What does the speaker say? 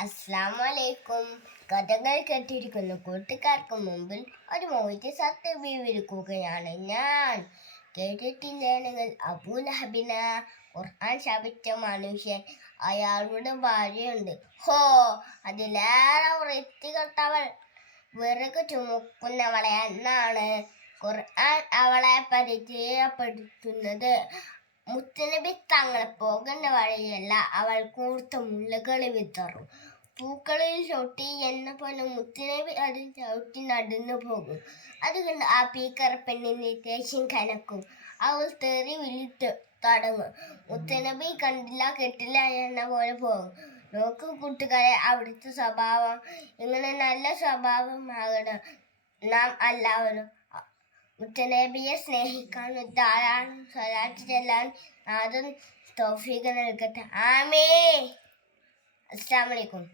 അസ്ലാമലൈക്കും കഥകൾ കേട്ടിരിക്കുന്ന കൂട്ടുകാർക്ക് മുമ്പിൽ ഒരു മോഹിച്ച് സത്യം വിവരിക്കുകയാണ് ഞാൻ. നിങ്ങൾ? അബൂലഹബിന ഖുർആൻ ശപിച്ച മനുഷ്യൻ അയാളുടെ ഭാര്യയുണ്ട്. ഹോ അതിലേറെ വൃത്തികെട്ടവൾ. വിറക് ചുമക്കുന്നവളെ എന്നാണ് ഖുർആൻ അവളെ പരിചയപ്പെടുത്തുന്നത്. മുത്തനബി തങ്ങൾ പോകുന്ന വഴിയല്ല അവൾ കൂർത്ത മുല്ലകളെ വിതറും. പൂക്കളിൽ ചവിട്ടി എന്ന പോലെ മുത്തലബി അതിൽ ചവിട്ടി നടന്നു പോകും. അതുകൊണ്ട് ആ പീക്കറ പെണ്ണിന്റെ ദേഷ്യം കനക്കും അവൾ തെറി വിളിട്ട് തുടങ്ങും. മുത്തനബി കണ്ടില്ല കെട്ടില്ല എന്ന പോലെ പോകും. നോക്ക് കൂട്ടുകാരെ അവിടുത്തെ സ്വഭാവം ഇങ്ങനെ നല്ല സ്വഭാവമാകണം. നാം എല്ലാവരും മുത്തനബിയെ സ്നേഹിക്കാൻ ധാരാളം സ്വരാജ് ചെല്ലാൻ ആദ്യം തോഫീക്ക് നൽകട്ടെ. ആമേ അസ്സാം വലൈക്കും